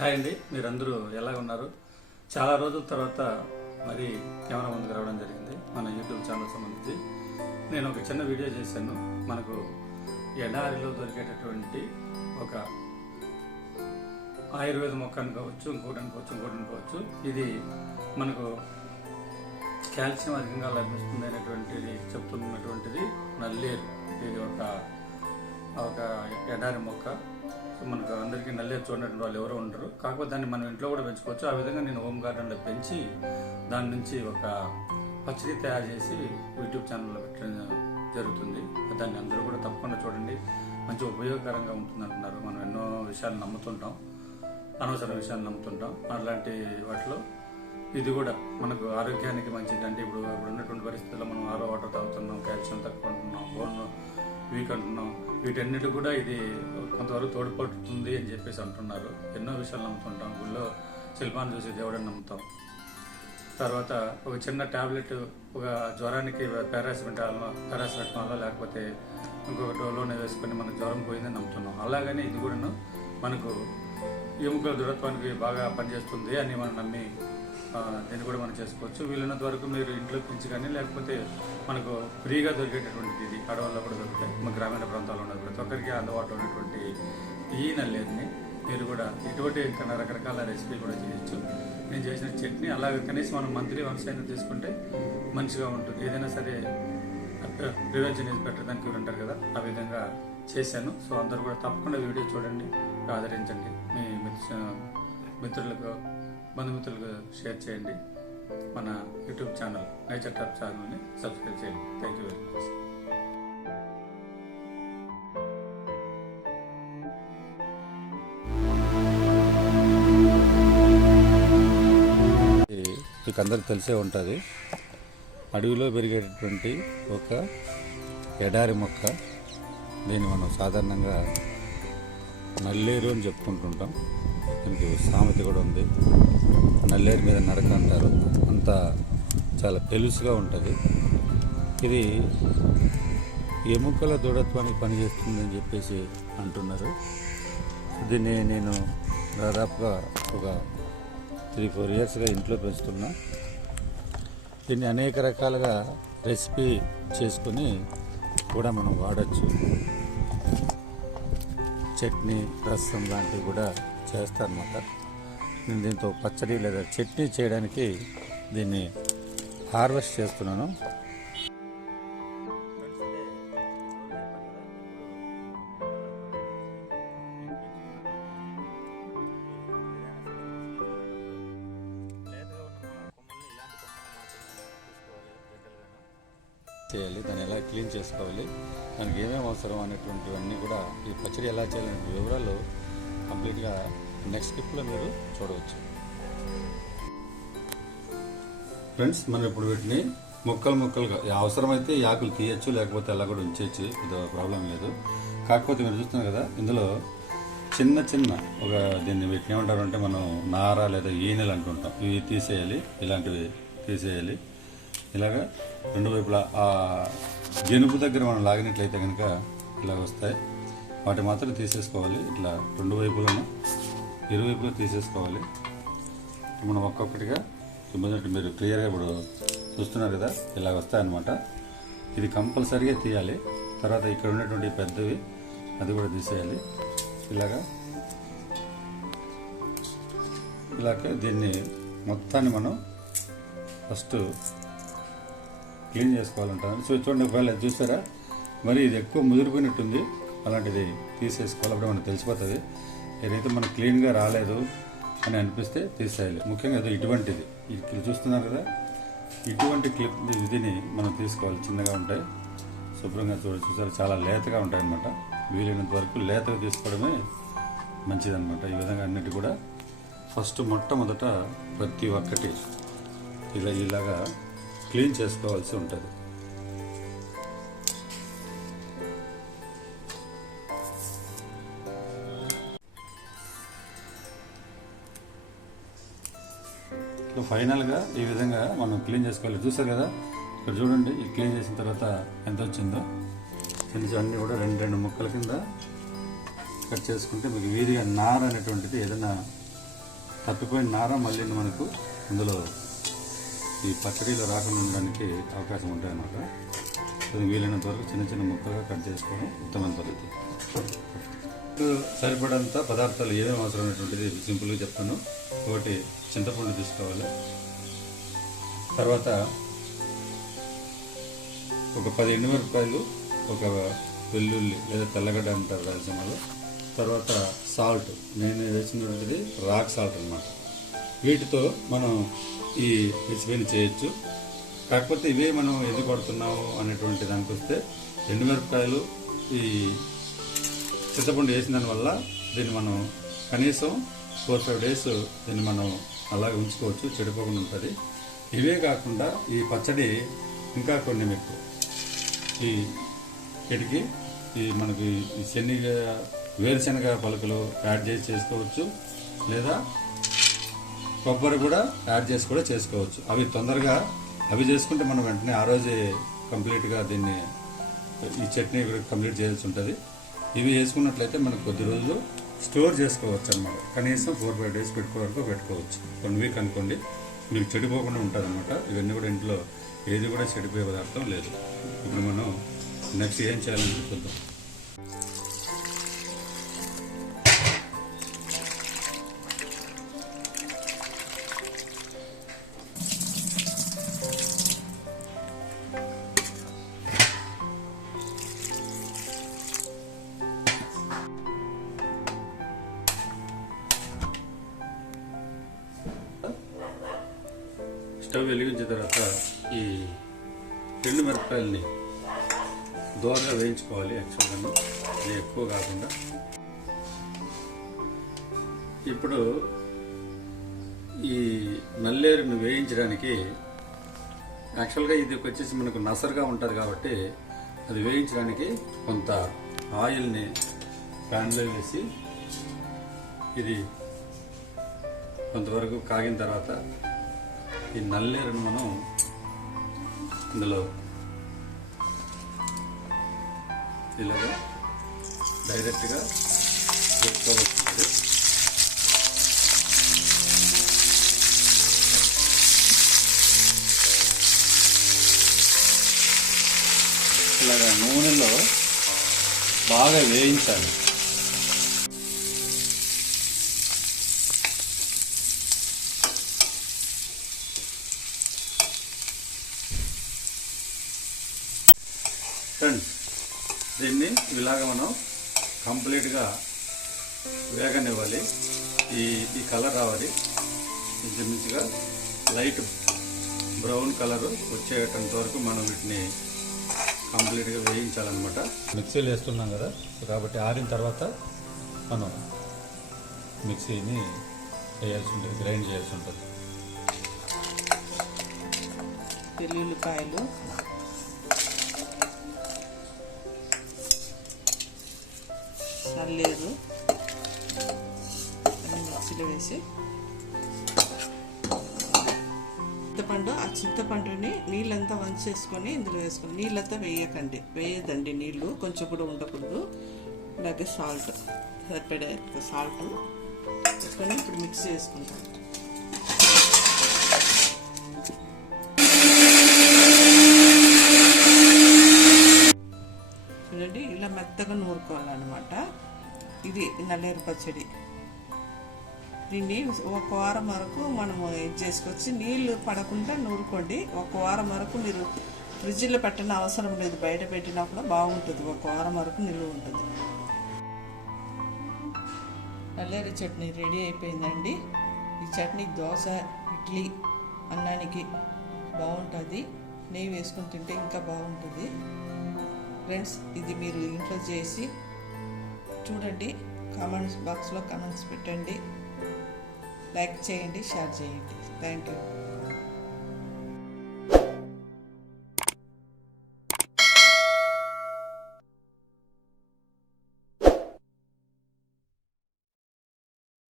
Hi అండి, మీరందరూ ఎలా ఉన్నారు? చాలా రోజుల తర్వాత మరి కెమెరా ముందుకు రావడం జరిగింది మన యూట్యూబ్ ఛానల్ సంబంధించి. నేను ఒక చిన్న వీడియో చేశాను. మనకు ఎడారిలో దొరికేటటువంటి ఒక ఆయుర్వేద మొక్క అనుకోవచ్చు, ఇంకోటి అనుకోవచ్చు. ఇది మనకు కాల్షియం అధికంగా లభిస్తుంది అనేటువంటిది చెప్తున్నటువంటిది నల్లేరు. ఇది ఒక ఎడారి మొక్క. మనకు అందరికీ నల్లేరు చూడనటువంటి వాళ్ళు ఎవరో ఉండరు. కాకపోతే దాన్ని మనం ఇంట్లో కూడా పెంచుకోవచ్చు. ఆ విధంగా నేను హోమ్ గార్డెన్లో పెంచి దాని నుంచి ఒక పచ్చడి తయారు చేసి యూట్యూబ్ ఛానల్లో పెట్టడం జరుగుతుంది. దాన్ని అందరూ కూడా తప్పకుండా చూడండి. మంచి ఉపయోగకరంగా ఉంటుంది అంటున్నారు. మనం ఎన్నో విషయాలు నమ్ముతుంటాం, అనవసర విషయాలు నమ్ముతుంటాం. అలాంటి వాటిలో ఇది కూడా మనకు ఆరోగ్యానికి మంచిది. అంటే ఇప్పుడు ఉన్నటువంటి పరిస్థితుల్లో మనం ఆరో వాటర్ తాగుతున్నాం, కాల్షియం తక్కువ ఉంటున్నాం, బోన్ వీక్ అంటున్నాం. వీటన్నిటి కూడా ఇది కొంతవరకు తోడ్పడుతుంది అని చెప్పేసి అంటున్నారు. ఎన్నో విషయాలు నమ్ముతుంటాం. గుళ్ళో శిల్పాన్ని చూసి దేవుడని నమ్ముతాం. తర్వాత ఒక చిన్న ట్యాబ్లెట్ ఒక జ్వరానికి పారాసిటమాల్ లేకపోతే ఇంకొక డోలోనే వేసుకొని మనకు జ్వరం పోయిందని నమ్ముతున్నాం. అలాగనే ఇది కూడాను మనకు ఎముకల దృఢత్వానికి బాగా పనిచేస్తుంది అని మనం నమ్మి దీన్ని కూడా మనం చేసుకోవచ్చు. వీలున్నంత వరకు మీరు ఇంట్లో పెంచి కానీ లేకపోతే మనకు ఫ్రీగా దొరికేటటువంటిది ఇది అడవుల్లో కూడా దొరుకుతాయి. మన గ్రామీణ ప్రాంతాల్లో ఉన్నది ప్రతి ఒక్కరికి అందుబాటులో ఉన్నటువంటి ఈ నల్లేరుని మీరు కూడా ఇటువంటి రకరకాల రెసిపీ కూడా చేయొచ్చు. నేను చేసిన చట్నీ అలాగే కనీసం మనం మంత్లీ వన్స్ అయినా తీసుకుంటే మంచిగా ఉంటుంది. ఏదైనా సరే prevention is better than cure అంటారు కదా, ఆ విధంగా చేశాను. సో అందరూ కూడా తప్పకుండా వీడియో చూడండి, ఆదరించండి. మీ మిత్రులకు బంధుమిత్రులకు షేర్ చేయండి. మన యూట్యూబ్ ఛానల్ నేచర్ టాప్ ఛానల్ని సబ్స్క్రైబ్ చేయండి. Thank you very much. మీకు అందరికి తెలిసే ఉంటుంది, అడవిలో పెరిగేటటువంటి ఒక ఎడారి మొక్క. దీన్ని మనం సాధారణంగా నల్లేరు అని చెప్పుకుంటుంటాం. దీనికి సామెత కూడా ఉంది, నల్లేరు మీద నడక అంటారు. అంత చాలా పెలుసుగా ఉంటుంది. ఇది ఎముకల దృఢత్వానికి పనిచేస్తుందని చెప్పేసి అంటున్నారు. దీన్ని నేను దాదాపుగా ఒక 3-4 ఇయర్స్గా ఇంట్లో పెంచుతున్నా. దీన్ని అనేక రకాలుగా రెసిపీ చేసుకుని కూడా మనం వాడచ్చు. చట్నీ, రసం లాంటివి కూడా చేస్తాను అన్నమాట. నేను దీంతో పచ్చడి లేదా చట్నీ చేయడానికి దీన్ని హార్వెస్ట్ చేస్తున్నాను. చేయాలి, దాన్ని ఎలా క్లీన్ చేసుకోవాలి, దానికి ఏమేమి అవసరం అనేటువంటివన్నీ కూడా ఈ పచ్చడి ఎలా చేయాలనే వివరాలు కంప్లీట్గా నెక్స్ట్ క్లిప్లో మీరు చూడవచ్చు. ఫ్రెండ్స్, మనం ఇప్పుడు వీటిని ముక్కలుగా అవసరమైతే ఈ ఆకులు తీయచ్చు, లేకపోతే అలా కూడా ఉంచేయచ్చు, ప్రాబ్లం లేదు. కాకపోతే మీరు చూస్తున్నారు కదా, ఇందులో చిన్న ఒక దీన్ని వీటిని ఏమంటారు అంటే మనం నార లేదా ఈనెలు అంటుంటాం. ఇవి తీసేయాలి, ఇలాంటివి తీసేయాలి. ఇలాగా రెండు వైపులా ఆ జనుపు దగ్గర మనం లాగినట్లయితే కనుక ఇలా వస్తాయి. వాటి మాత్రం తీసేసుకోవాలి. ఇట్లా రెండు వైపులను ఇరువైపులా తీసేసుకోవాలి. మనం ఒక్కొక్కటిగా మొదటి మీరు క్లియర్గా ఇప్పుడు చూస్తున్నారు కదా, ఇలా వస్తాయన్నమాట. ఇది కంపల్సరీగా తీయాలి. తర్వాత ఇక్కడ ఉన్నటువంటి పెద్దవి అది కూడా తీసేయాలి. ఇలాగే దీన్ని మొత్తాన్ని మనం ఫస్ట్ క్లీన్ చేసుకోవాలంటాను. సో చూడండి, ఒకవేళ చూసారా, మరి ఇది ఎక్కువ ముదిరిపోయినట్టుంది, అలాంటిది తీసేసుకోవాలి. అప్పుడు మనకు తెలిసిపోతుంది. ఏదైతే మనకు క్లీన్గా రాలేదు అని అనిపిస్తే తీసేయాలి. ముఖ్యంగా అది ఇటువంటిది ఇక్కడ చూస్తున్నారు కదా, ఇటువంటి ఇదిని మనం తీసుకోవాలి. చిన్నగా ఉంటాయి, శుభ్రంగా చూసారు, చాలా లేతగా ఉంటాయి అన్నమాట. వీలైనంత వరకు లేతగా తీసుకోవడమే మంచిదన్నమాట. ఈ విధంగా అన్నిటి కూడా ఫస్ట్ మొట్టమొదట ప్రతి ఒక్కటి ఇలాగా క్లీన్ చేసుకోవాల్సి ఉంటుంది. ఫైనల్గా ఈ విధంగా మనం క్లీన్ చేసుకోవాలి. చూసారు కదా, ఇక్కడ చూడండి, ఈ క్లీన్ చేసిన తర్వాత ఎంత వచ్చిందో. అన్నీ కూడా రెండు ముక్కల కింద కట్ చేసుకుంటే మీకు వీధిగా నార అనేటువంటిది ఏదైనా తప్పిపోయిన నార మళ్ళీ మనకు అందులో ఈ పచ్చడిలో రాకుండా ఉండడానికి అవకాశం ఉంటాయన్నమాట. అది వీలైనంత వరకు చిన్న చిన్న ముక్కలుగా కట్ చేసుకోవడం ఉత్తమమైన పద్ధతి. సరిపడంత పదార్థాలు ఏమేమి అవసరమైనటువంటిది సింపుల్గా చెప్తాను. ఒకటి చింతపండు తీసుకోవాలి, తర్వాత ఒక 10 ఎండుమిరపకాయలు, ఒక వెల్లుల్లి లేదా తెల్లగడ్డ అంటారు రాయలసీమలో, తర్వాత సాల్ట్, నేను వేసినటువంటిది రాక్ సాల్ట్ అన్నమాట. వీటితో మనం ఈ రెసిపీని చేయొచ్చు. కాకపోతే ఇవే మనం ఎందుకు వాడుతున్నాము అనేటువంటి దానికి వస్తే, ఎండుమిరపకాయలు ఈ చింతపండు వేసిన దానివల్ల దీన్ని మనం కనీసం 4-5 days దీన్ని మనం అలాగే ఉంచుకోవచ్చు, చెడిపోకుండా ఉంటుంది. ఇవే కాకుండా ఈ పచ్చడి ఇంకా కొన్ని మీకు ఈ వీటికి ఈ మనకి ఈ వేరుశనగ పలుకులు యాడ్ చేసి చేసుకోవచ్చు, లేదా కొబ్బరి కూడా యాడ్ చేసి కూడా చేసుకోవచ్చు. అవి తొందరగా అవి చేసుకుంటే మనం వెంటనే ఆ రోజే కంప్లీట్గా దీన్ని ఈ చట్నీ కంప్లీట్ చేయాల్సి ఉంటుంది. ఇవి వేసుకున్నట్లయితే మనకు కొద్ది రోజులు స్టోర్ చేసుకోవచ్చు అన్నమాట. కనీసం 4-5 days పెట్టుకోవచ్చు. 1 week అనుకోండి, మీకు చెడిపోకుండా ఉంటుంది అన్నమాట. ఇవన్నీ కూడా ఇంట్లో ఏది కూడా చెడిపోయే పదార్థం లేదు. ఇప్పుడు మనం నెక్స్ట్ ఏం చేయాలని చూద్దాం. స్టవ్ వెలిగించిన తర్వాత ఈ ఎండుమిరపకాయలని దోరగా వేయించుకోవాలి. యాక్చువల్గా ఇది ఎక్కువ కాకుండా. ఇప్పుడు ఈ నల్లేరుని వేయించడానికి యాక్చువల్గా ఇది వచ్చేసి మనకు నసరుగా ఉంటుంది కాబట్టి అది వేయించడానికి కొంత ఆయిల్ని ప్యాన్లో వేసి ఇది కొంతవరకు కాగిన తర్వాత ఈ నల్లేరును మనం ఇందులో ఇలాగా డైరెక్ట్గా వేసుకోవచ్చు. ఇలాగా నూనెలో బాగా వేయించాలి. ఫ్రెండ్స్, దీన్ని ఇలాగ మనం కంప్లీట్గా వేగనివ్వాలి. ఈ కలర్ రావాలి, ఇంచుమించుగా లైట్ బ్రౌన్ కలర్ వచ్చేటంత వరకు మనం వీటిని కంప్లీట్గా వేయించాలన్నమాట. మిక్సీలో వేస్తున్నాం కదా, కాబట్టి ఆరిన తర్వాత మనం మిక్సీని వేయాల్సి ఉంటుంది, గ్రైండ్ చేయాల్సి ఉంటుంది. వెల్లుల్లిపాయలు, నల్లేరు అన్ని మిక్సీలో వేసి చింతపండు, ఆ చింతపండుని నీళ్ళంతా వంచేసుకొని ఇందులో వేసుకొని, నీళ్ళంతా వేయదండి, నీళ్ళు కొంచెం కూడా ఉండకూడదు. అలాగే సాల్ట్, సరిపడే సాల్ట్ వేసుకొని ఇప్పుడు మిక్స్ చేసుకుంటాం. చూడండి, ఇలా మెత్తగా నూరుకోవాలన్నమాట. ఇది నల్లేరు పచ్చడి. దీన్ని 1 వారం వరకు మనము ఇది చేసుకొచ్చి నీళ్లు పడకుండా నూరుకోండి. 1 వారం వరకు మీరు ఫ్రిడ్జ్లో పెట్టిన అవసరం లేదు, బయట పెట్టినా కూడా బాగుంటుంది. 1 వారం వరకు నిల్వ ఉంటుంది. నల్లేరు చట్నీ రెడీ అయిపోయిందండి. ఈ చట్నీ దోశ, ఇడ్లీ, అన్నానికి బాగుంటుంది. నెయ్యి వేసుకుని తింటే ఇంకా బాగుంటుంది. ఫ్రెండ్స్, ఇది మీరు ఇంట్లో చేసి చూడండి. కామెంట్స్ బాక్స్లో కామెంట్స్ పెట్టండి, లైక్ చేయండి, షేర్ చేయండి. Thank you.